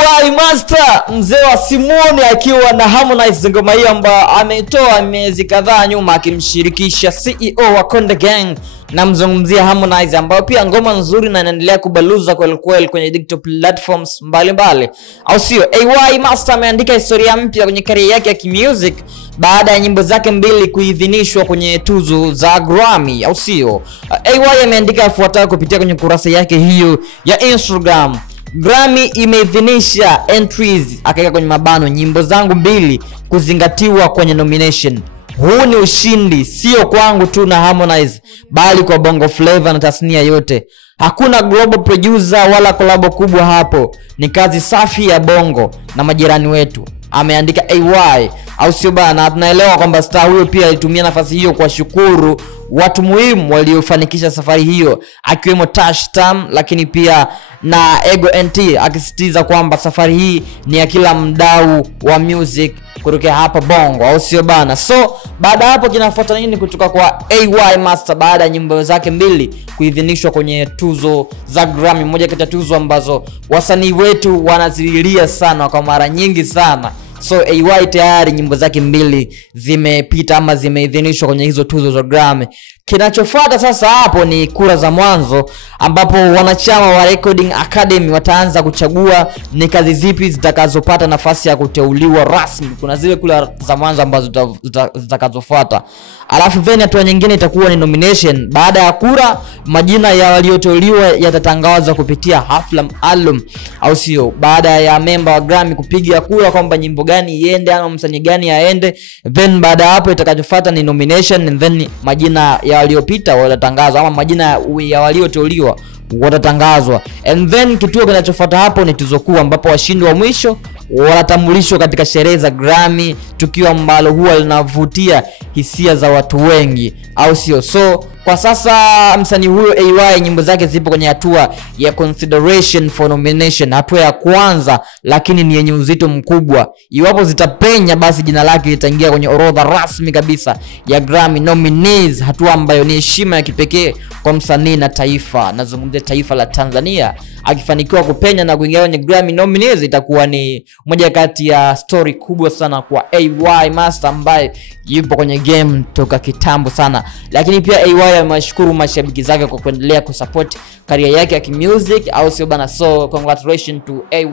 AY Master mzee wa Simone akiwa na Harmonize ngoma hiyo ambayo ametoa miezi kadhaa nyuma akimshirikisha CEO wa Konde Gang na mzungumzia Harmonize, ambayo pia ngoma nzuri na inaendelea kubaluza kweli kwenye digital platforms mbalimbali, au sio? AY Master ameandika historia mpya kwenye career yake ya music baada ya nyimbo zake mbili kuidhinishwa kwenye tuzo za Grammy, au sio? AY ameandika yafuatayo kupitia kwenye kurasa yake hiyo ya Instagram. Grammy imeidhinisha entries, akaweka kwenye mabano, nyimbo zangu mbili kuzingatiwa kwenye nomination. Huu ni ushindi sio kwangu tu na Harmonize, bali kwa Bongo Flava na tasnia yote. Hakuna global producer wala collab kubwa hapo, ni kazi safi ya Bongo na majirani wetu, ameandika AY, au sio bana? Tunaelewa kwamba star huyo pia alitumia nafasi hiyo kwa shukuru watu muhimu waliofanikisha safari hiyo, akiwemo Tash Tam, lakini pia na Ego NT, akisisitiza kwamba safari hii ni ya kila mdau wa music kutoka hapa Bongo, au sio bana? So baada hapo kinafuata nini kutoka kwa AY Master baada ya nyimbo zake mbili kuidhinishwa kwenye tuzo za Grammy, moja kati ya tuzo ambazo wasanii wetu wanazililia sana kwa mara nyingi sana. So AY tayari nyimbo zake mbili zimepita ama zimeidhinishwa kwenye hizo tuzo za Grammy. Kinachofuata sasa hapo ni kura za mwanzo, ambapo wanachama wa Recording Academy wataanza kuchagua ni kazi zipi zitakazopata nafasi ya kuteuliwa rasmi. Kuna zile kura za mwanzo ambazo zitakazofuata, alafu then hatua nyingine itakuwa ni nomination. Baada ya kura, majina ya walioteuliwa yatatangazwa kupitia hafla maalum, au sio? Baada ya member wa Grammy kupiga kura kwamba nyimbo gani iende ama msanii gani aende, then baada hapo itakachofuata ni nomination, and then majina ya waliopita watatangazwa ama majina ya walioteuliwa watatangazwa, and then kituo kinachofuata hapo ni tuzo kuu, ambapo washindi wa mwisho wanatambulishwa katika sherehe za Grammy, tukio ambalo huwa linavutia hisia za watu wengi, au sio? So kwa sasa msanii huyo AY nyimbo zake zipo kwenye hatua ya consideration for nomination, hatua ya kwanza, lakini ni yenye uzito mkubwa. Iwapo zitapenya, basi jina lake litaingia kwenye orodha rasmi kabisa ya Grammy nominees, hatua ambayo ni heshima ya kipekee kwa msanii na taifa. Nazungumzia taifa la Tanzania. Akifanikiwa kupenya na kuingia kwenye Grammy nominees, itakuwa ni moja kati ya story kubwa sana kwa AY Master ambaye yupo kwenye game toka kitambo sana. Lakini pia AY ameshukuru mashabiki zake kwa kuendelea kusupport career yake ya music, au sio bana? So congratulations to AY,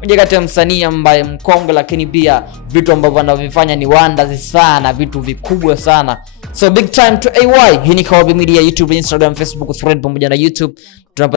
moja kati ya msanii ambaye mkongwe, lakini pia vitu ambavyo anavifanya ni wonders sana, vitu vikubwa sana. So big time to AY. Hii ni Kawabe Media, YouTube, Instagram, Facebook, Thread pamoja na YouTube.